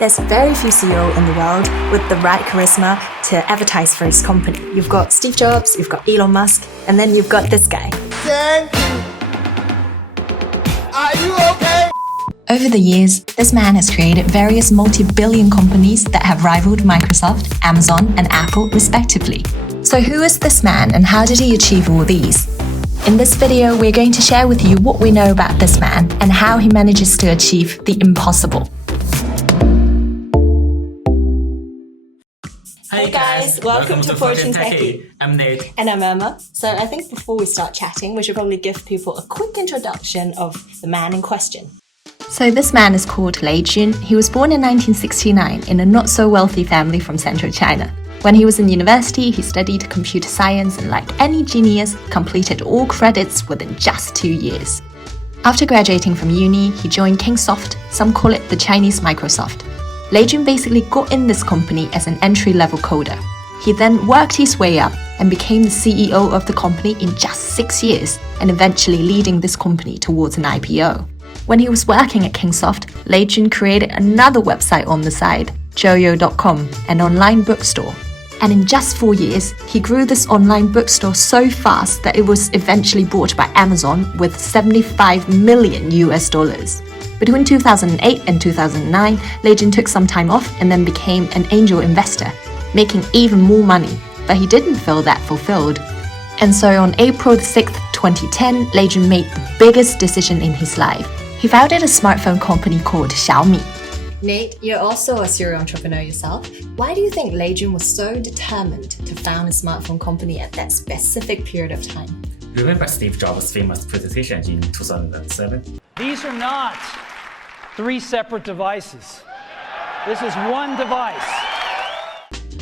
There's very few CEOs in the world with the right charisma to advertise for his company. You've got Steve Jobs, you've got Elon Musk, and then you've got this guy. Thank you. Are you okay? Over the years, this man has created various multi-billion companies that have rivaled Microsoft, Amazon, and Apple respectively. So who is this man and how did he achieve all these? In this video, we're going to share with you what we know about this man and how he manages to achieve the impossible. Hey guys, welcome to Fortune Techie. I'm Nate. And I'm Emma. So I think before we start chatting, we should probably give people a quick introduction of the man in question. So this man is called Lei Jun. He was born in 1969 in a not-so-wealthy family from central China. When he was in university, he studied computer science and like any genius, completed all credits within just 2 years. After graduating from uni, he joined Kingsoft, some call it the Chinese Microsoft. Lei Jun basically got in this company as an entry-level coder. He then worked his way up and became the CEO of the company in just 6 years and eventually leading this company towards an IPO. When he was working at Kingsoft, Lei Jun created another website on the side, Joyo.com, an online bookstore. And in just 4 years, he grew this online bookstore so fast that it was eventually bought by Amazon with $75 million. Between 2008 and 2009, Lei Jun took some time off and then became an angel investor, making even more money, but he didn't feel that fulfilled. And so on April 6, 2010, Lei Jun made the biggest decision in his life. He founded a smartphone company called Xiaomi. Nate, you're also a serial entrepreneur yourself. Why do you think Lei Jun was so determined to found a smartphone company at that specific period of time? Remember Steve Jobs' famous presentation in 2007? These are not 3 separate devices. This is one device.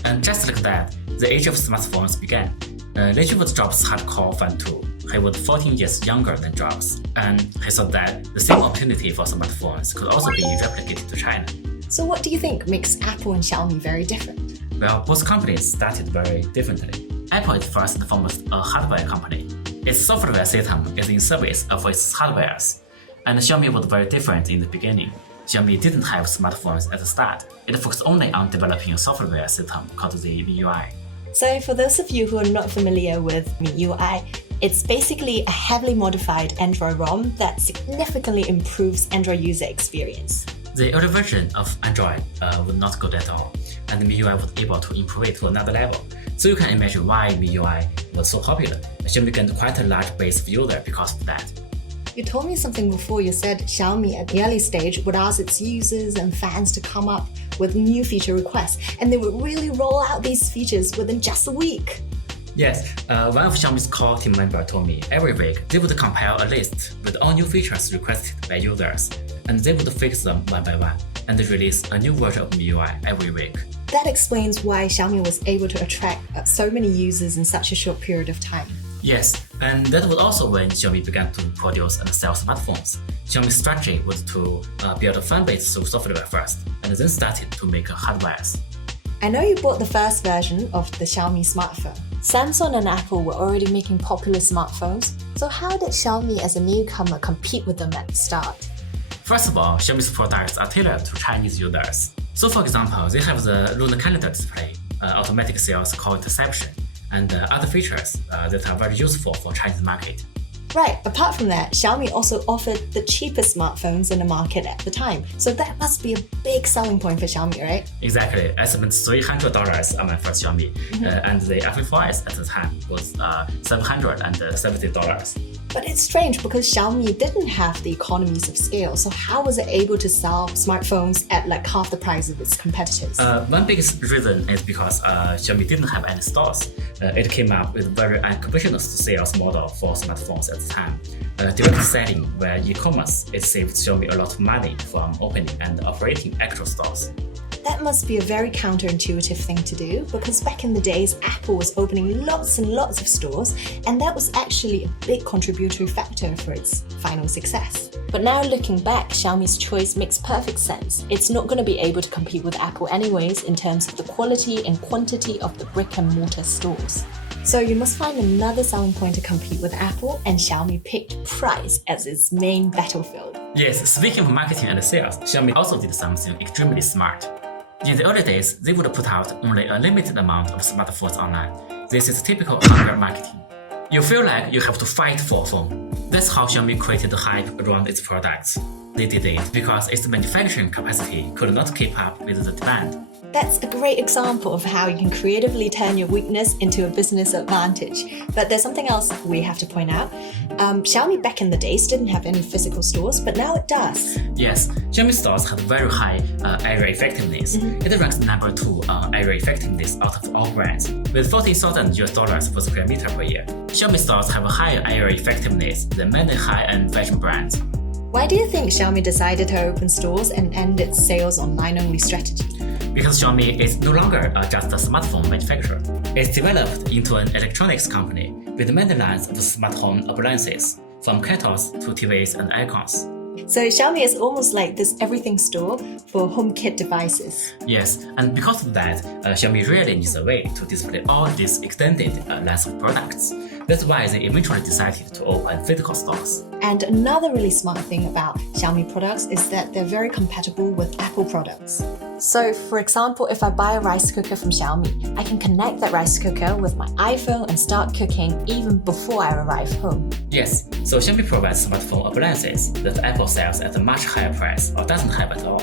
And just like that, the age of smartphones began. Lei Jun was Jobs' hardcore fan too. He was 14 years younger than Jobs, and he thought that the same opportunity for smartphones could also be replicated to China. So what do you think makes Apple and Xiaomi very different? Well, both companies started very differently. Apple is first and foremost a hardware company. Its software system is in service of its hardwares. And Xiaomi was very different in the beginning. Xiaomi didn't have smartphones at the start. It focused only on developing a software system called the MIUI. So for those of you who are not familiar with MIUI, it's basically a heavily modified Android ROM that significantly improves Android user experience. The early version of Android was not good at all, and MIUI was able to improve it to another level. So you can imagine why MIUI was so popular. Xiaomi gained quite a large base of users because of that. You told me something before. You said Xiaomi at the early stage would ask its users and fans to come up with new feature requests, and they would really roll out these features within just a week. Yes, one of Xiaomi's core team members told me every week they would compile a list with all new features requested by users, and they would fix them one by one and release a new version of MIUI every week. That explains why Xiaomi was able to attract so many users in such a short period of time. Yes, and that was also when Xiaomi began to produce and sell smartphones. Xiaomi's strategy was to build a fan base through software first, and then started to make hardwares. I know you bought the first version of the Xiaomi smartphone. Samsung and Apple were already making popular smartphones, so how did Xiaomi as a newcomer compete with them at the start? First of all, Xiaomi's products are tailored to Chinese users. So for example, they have the lunar calendar display, automatic sales call interception, and other features that are very useful for Chinese market. Right, apart from that, Xiaomi also offered the cheapest smartphones in the market at the time. So that must be a big selling point for Xiaomi, right? Exactly. I spent $300 on my first Xiaomi, and the F4S at the time was $770. But it's strange because Xiaomi didn't have the economies of scale, so how was it able to sell smartphones at like half the price of its competitors? One biggest reason is because Xiaomi didn't have any stores. It came up with a very unconventional sales model for smartphones at the time. Direct selling via e-commerce, it saved Xiaomi a lot of money from opening and operating actual stores. That must be a very counterintuitive thing to do because back in the days, Apple was opening lots and lots of stores, and that was actually a big contributory factor for its final success. But now looking back, Xiaomi's choice makes perfect sense. It's not going to be able to compete with Apple anyways in terms of the quality and quantity of the brick and mortar stores. So you must find another selling point to compete with Apple, and Xiaomi picked price as its main battlefield. Yes, speaking of marketing and sales, Xiaomi also did something extremely smart. In the early days, they would put out only a limited amount of smartphones online. This is typical hardware marketing. You feel like you have to fight for a phone. That's how Xiaomi created the hype around its products. They did it because its manufacturing capacity could not keep up with the demand. That's a great example of how you can creatively turn your weakness into a business advantage. But there's something else we have to point out. Xiaomi back in the days didn't have any physical stores, but now it does. Yes, Xiaomi stores have very high area effectiveness. It ranks number 2 area effectiveness out of all brands, with $40,000 per square meter per year. Xiaomi stores have a higher area effectiveness than many high-end fashion brands. Why do you think Xiaomi decided to open stores and end its sales online-only strategy? Because Xiaomi is no longer just a smartphone manufacturer. It's developed into an electronics company with many lines of smart home appliances, from kettles to TVs and icons. So Xiaomi is almost like this everything store for HomeKit devices. Yes, and because of that, Xiaomi really needs a way to display all these extended lines of products. That's why they eventually decided to open physical stores. And another really smart thing about Xiaomi products is that they're very compatible with Apple products. So, for example, if I buy a rice cooker from Xiaomi, I can connect that rice cooker with my iPhone and start cooking even before I arrive home. Yes, so Xiaomi provides smartphone appliances that Apple sells at a much higher price or doesn't have at all.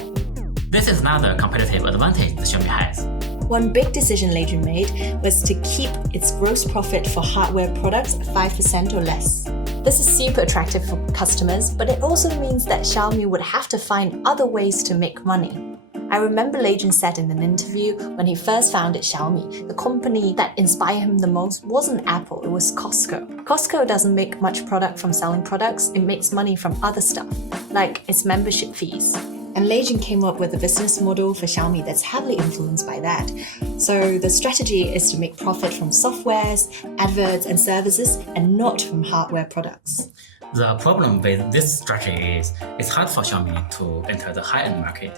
This is another competitive advantage that Xiaomi has. One big decision Legion made was to keep its gross profit for hardware products at 5% or less. This is super attractive for customers, but it also means that Xiaomi would have to find other ways to make money. I remember Legion said in an interview when he first founded Xiaomi, the company that inspired him the most wasn't Apple, it was Costco. Costco doesn't make much product from selling products, it makes money from other stuff, like its membership fees. And Legion came up with a business model for Xiaomi that's heavily influenced by that. So the strategy is to make profit from softwares, adverts, and services, and not from hardware products. The problem with this strategy is it's hard for Xiaomi to enter the high-end market.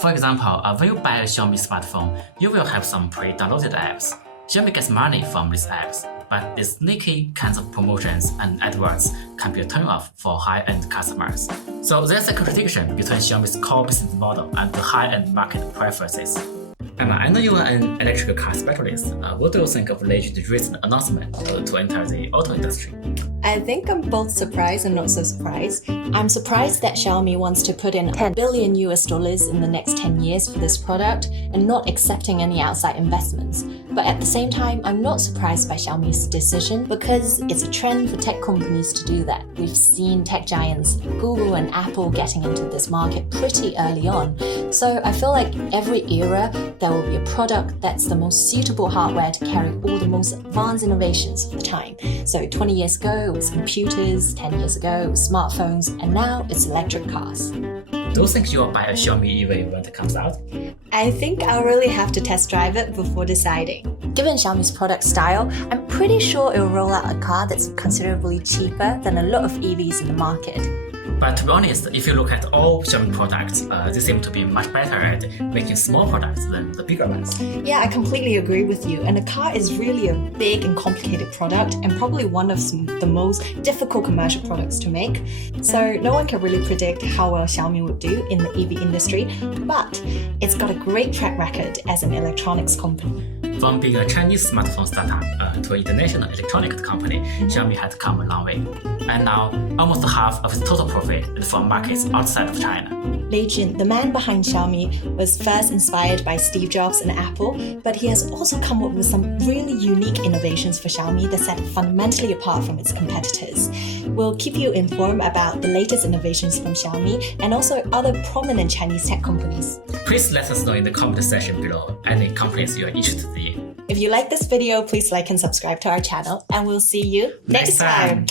For example, when you buy a Xiaomi smartphone, you will have some pre-downloaded apps. Xiaomi gets money from these apps, but these sneaky kinds of promotions and adverts can be a turn-off for high-end customers. So there's a contradiction between Xiaomi's core business model and the high-end market preferences. Emma, I know you are an electric car specialist. What do you think of Legion's recent announcement to enter the auto industry? I think I'm both surprised and not so surprised. I'm surprised that Xiaomi wants to put in $10 billion in the next 10 years for this product and not accepting any outside investments. But at the same time, I'm not surprised by Xiaomi's decision because it's a trend for tech companies to do that. We've seen tech giants Google and Apple getting into this market pretty early on. So I feel like every era there will be a product that's the most suitable hardware to carry all the most advanced innovations of the time. So 20 years ago, it was computers, 10 years ago, it was smartphones, and now it's electric cars. Do you think you'll buy a Xiaomi EV when it comes out? I think I'll really have to test drive it before deciding. Given Xiaomi's product style, I'm pretty sure it'll roll out a car that's considerably cheaper than a lot of EVs in the market. But to be honest, if you look at all Xiaomi products, they seem to be much better at making small products than the bigger ones. Yeah, I completely agree with you. And a car is really a big and complicated product and probably one of the most difficult commercial products to make. So no one can really predict how well Xiaomi would do in the EV industry, but it's got a great track record as an electronics company. From being a Chinese smartphone startup to an international electronics company, Xiaomi had come a long way. And now, almost half of its total profit is from markets outside of China. Legion, the man behind Xiaomi, was first inspired by Steve Jobs and Apple, but he has also come up with some really unique innovations for Xiaomi that set it fundamentally apart from its competitors. We'll keep you informed about the latest innovations from Xiaomi and also other prominent Chinese tech companies. Please let us know in the comment section below any companies you are interested in. If you like this video, please like and subscribe to our channel, and we'll see you next time.